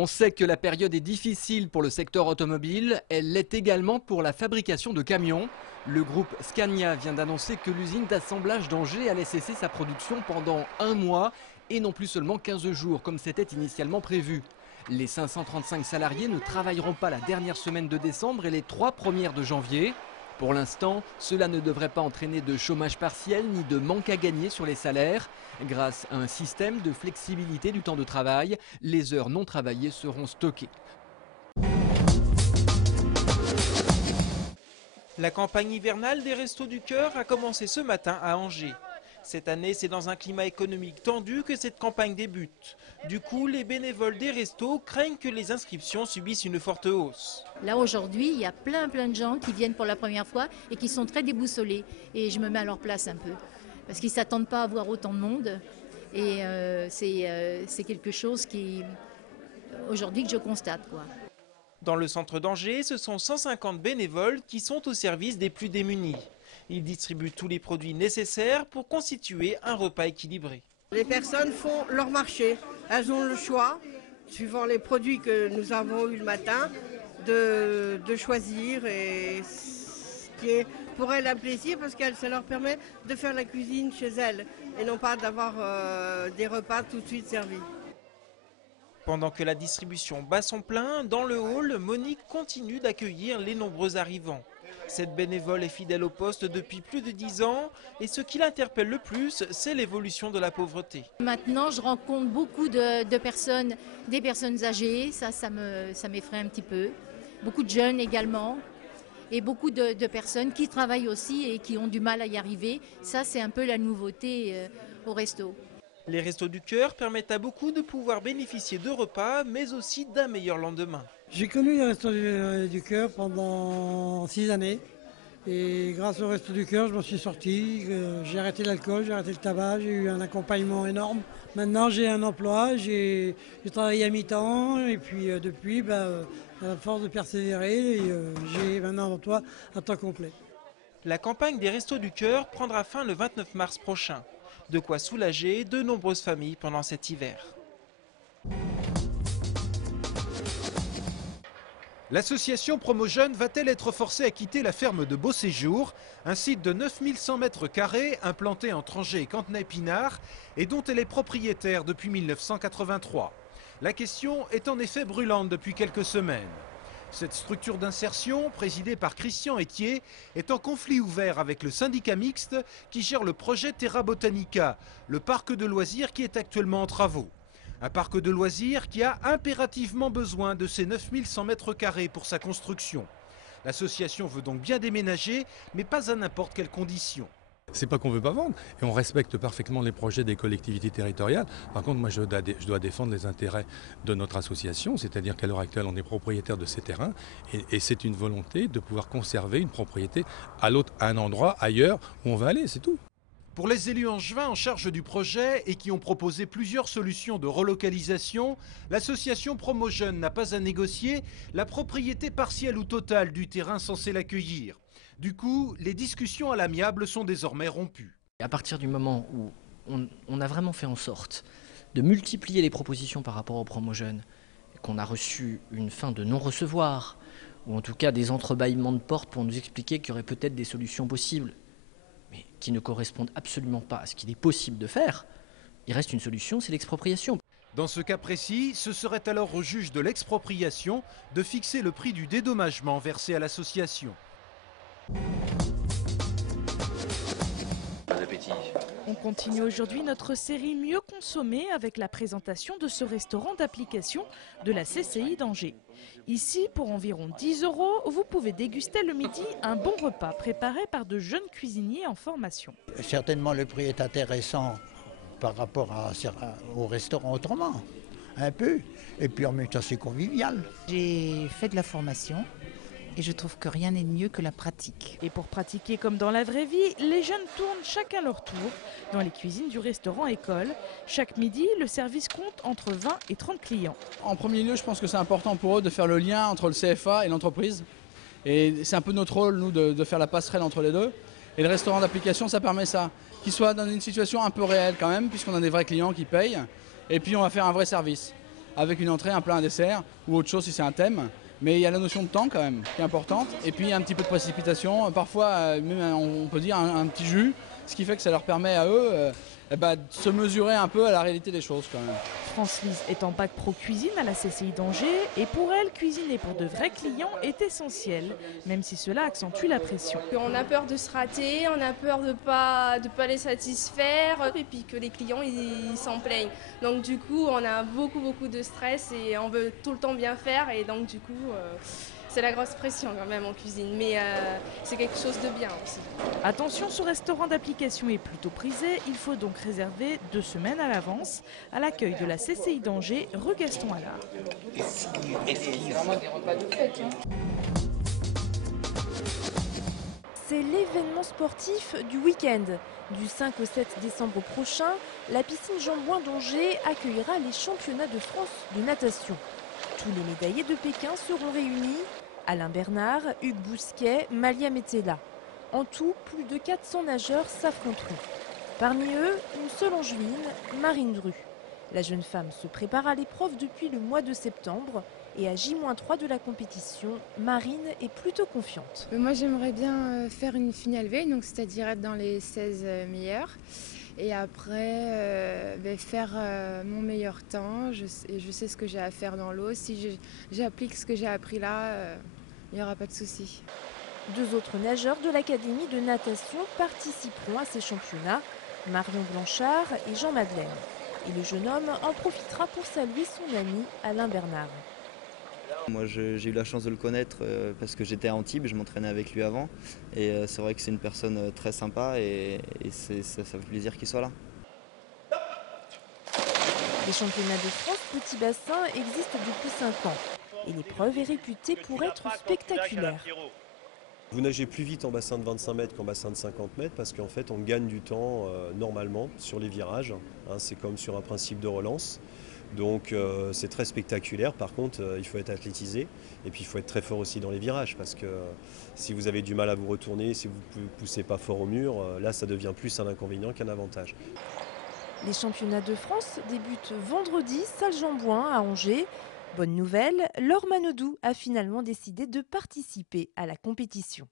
On sait que la période est difficile pour le secteur automobile, elle l'est également pour la fabrication de camions. Le groupe Scania vient d'annoncer que l'usine d'assemblage d'Angers allait cesser sa production pendant 1 mois et non plus seulement 15 jours comme c'était initialement prévu. Les 535 salariés ne travailleront pas la dernière semaine de décembre et les 3 premières de janvier. Pour l'instant, cela ne devrait pas entraîner de chômage partiel ni de manque à gagner sur les salaires. Grâce à un système de flexibilité du temps de travail, les heures non travaillées seront stockées. La campagne hivernale des Restos du Cœur a commencé ce matin à Angers. Cette année, c'est dans un climat économique tendu que cette campagne débute. Du coup, les bénévoles des restos craignent que les inscriptions subissent une forte hausse. Là, aujourd'hui, il y a plein de gens qui viennent pour la première fois et qui sont très déboussolés. Et je me mets à leur place un peu. Parce qu'ils ne s'attendent pas à voir autant de monde. Et c'est quelque chose qui, aujourd'hui, que je constate, quoi. Dans le centre d'Angers, ce sont 150 bénévoles qui sont au service des plus démunis. Ils distribuent tous les produits nécessaires pour constituer un repas équilibré. Les personnes font leur marché. Elles ont le choix, suivant les produits que nous avons eu le matin, de choisir. Et ce qui est pour elles un plaisir parce que ça leur permet de faire la cuisine chez elles et non pas d'avoir des repas tout de suite servis. Pendant que la distribution bat son plein, dans le hall, Monique continue d'accueillir les nombreux arrivants. Cette bénévole est fidèle au poste depuis plus de 10 ans et ce qui l'interpelle le plus, c'est l'évolution de la pauvreté. Maintenant, je rencontre beaucoup de personnes, des personnes âgées, ça m'effraie un petit peu. Beaucoup de jeunes également et beaucoup de personnes qui travaillent aussi et qui ont du mal à y arriver. Ça, c'est un peu la nouveauté au resto. Les Restos du Cœur permettent à beaucoup de pouvoir bénéficier de repas, mais aussi d'un meilleur lendemain. J'ai connu les Restos du Cœur pendant 6 années. Et grâce aux Restos du Cœur, je m'en suis sorti. J'ai arrêté l'alcool, j'ai arrêté le tabac, j'ai eu un accompagnement énorme. Maintenant, j'ai un emploi, j'ai travaillé à mi-temps. Et puis depuis, à force de persévérer, j'ai maintenant un emploi à temps complet. La campagne des Restos du Cœur prendra fin le 29 mars prochain. De quoi soulager de nombreuses familles pendant cet hiver. L'association Promojeunes va-t-elle être forcée à quitter la ferme de Beauséjour, un site de 9100 m² implanté entre Angers et Cantenay-Pinard et dont elle est propriétaire depuis 1983 ? La question est en effet brûlante depuis quelques semaines. Cette structure d'insertion, présidée par Christian Etier, est en conflit ouvert avec le syndicat mixte qui gère le projet Terra Botanica, le parc de loisirs qui est actuellement en travaux. Un parc de loisirs qui a impérativement besoin de ces 9100 m² pour sa construction. L'association veut donc bien déménager, mais pas à n'importe quelles conditions. C'est pas qu'on veut pas vendre, et on respecte parfaitement les projets des collectivités territoriales. Par contre, moi je dois défendre les intérêts de notre association, c'est-à-dire qu'à l'heure actuelle on est propriétaire de ces terrains, et c'est une volonté de pouvoir conserver une propriété à un endroit ailleurs où on va aller, c'est tout. Pour les élus angevins en charge du projet et qui ont proposé plusieurs solutions de relocalisation, l'association Promojeunes n'a pas à négocier la propriété partielle ou totale du terrain censé l'accueillir. Du coup, les discussions à l'amiable sont désormais rompues. À partir du moment où on a vraiment fait en sorte de multiplier les propositions par rapport aux Promojeunes, qu'on a reçu une fin de non-recevoir, ou en tout cas des entrebâillements de portes pour nous expliquer qu'il y aurait peut-être des solutions possibles, mais qui ne correspondent absolument pas à ce qu'il est possible de faire, il reste une solution, c'est l'expropriation. Dans ce cas précis, ce serait alors au juge de l'expropriation de fixer le prix du dédommagement versé à l'association. Bon appétit. On continue aujourd'hui notre série Mieux consommer avec la présentation de ce restaurant d'application de la CCI d'Angers. Ici, pour environ 10 €, vous pouvez déguster le midi un bon repas préparé par de jeunes cuisiniers en formation. Certainement le prix est intéressant par rapport au restaurant autrement, un peu. Et puis en même temps c'est convivial. J'ai fait de la formation. Et je trouve que rien n'est mieux que la pratique. Et pour pratiquer comme dans la vraie vie, les jeunes tournent chacun leur tour dans les cuisines du restaurant école. Chaque midi, le service compte entre 20 et 30 clients. En premier lieu, je pense que c'est important pour eux de faire le lien entre le CFA et l'entreprise. Et c'est un peu notre rôle, nous, de faire la passerelle entre les deux. Et le restaurant d'application, ça permet ça. Qu'ils soient dans une situation un peu réelle quand même, puisqu'on a des vrais clients qui payent. Et puis on va faire un vrai service. avec une entrée, un plat, un dessert, ou autre chose si c'est un thème. Mais il y a la notion de temps quand même, qui est importante. Et puis un petit peu de précipitation, parfois même on peut dire un petit jus, ce qui fait que ça leur permet à eux de se mesurer un peu à la réalité des choses quand même. France-Lise est en bac pro cuisine à la CCI d'Angers et pour elle, cuisiner pour de vrais clients est essentiel, même si cela accentue la pression. On a peur de se rater, on a peur de pas les satisfaire et puis que les clients ils s'en plaignent. Donc du coup on a beaucoup de stress et on veut tout le temps bien faire et donc du coup c'est la grosse pression quand même en cuisine, mais c'est quelque chose de bien aussi. Attention, ce restaurant d'application est plutôt prisé, il faut donc réserver 2 semaines à l'avance à l'accueil de la CCI d'Angers, rue Gaston Allard. C'est l'événement sportif du week-end. Du 5 au 7 décembre prochain, la piscine Jean-Bouin d'Angers accueillera les championnats de France de natation. Tous les médaillés de Pékin seront réunis. Alain Bernard, Hugues Bousquet, Malia Metella. En tout, plus de 400 nageurs s'affronteront. Parmi eux, une seule angevine, Marine Dru. La jeune femme se prépare à l'épreuve depuis le mois de septembre et à J-3 de la compétition, Marine est plutôt confiante. Moi j'aimerais bien faire une finale V, donc c'est-à-dire être dans les 16 meilleurs. Et après, faire mon meilleur temps. Je sais ce que j'ai à faire dans l'eau. Si j'applique ce que j'ai appris là, il n'y aura pas de souci. 2 autres nageurs de l'Académie de natation participeront à ces championnats, Marion Blanchard et Jean Madeleine. Et le jeune homme en profitera pour saluer son ami Alain Bernard. Moi j'ai eu la chance de le connaître parce que j'étais à Antibes, je m'entraînais avec lui avant. Et c'est vrai que c'est une personne très sympa et ça fait plaisir qu'il soit là. Les championnats de France petit bassin existent depuis 5 ans. Et l'épreuve est réputée pour être spectaculaire. Vous nagez plus vite en bassin de 25 mètres qu'en bassin de 50 mètres parce qu'en fait on gagne du temps normalement sur les virages. C'est comme sur un principe de relance. Donc c'est très spectaculaire. Par contre, il faut être athlétisé et puis il faut être très fort aussi dans les virages parce que si vous avez du mal à vous retourner, si vous ne poussez pas fort au mur, là ça devient plus un inconvénient qu'un avantage. Les championnats de France débutent vendredi, salle Jean-Bouin à Angers. Bonne nouvelle, Laure Manodou a finalement décidé de participer à la compétition.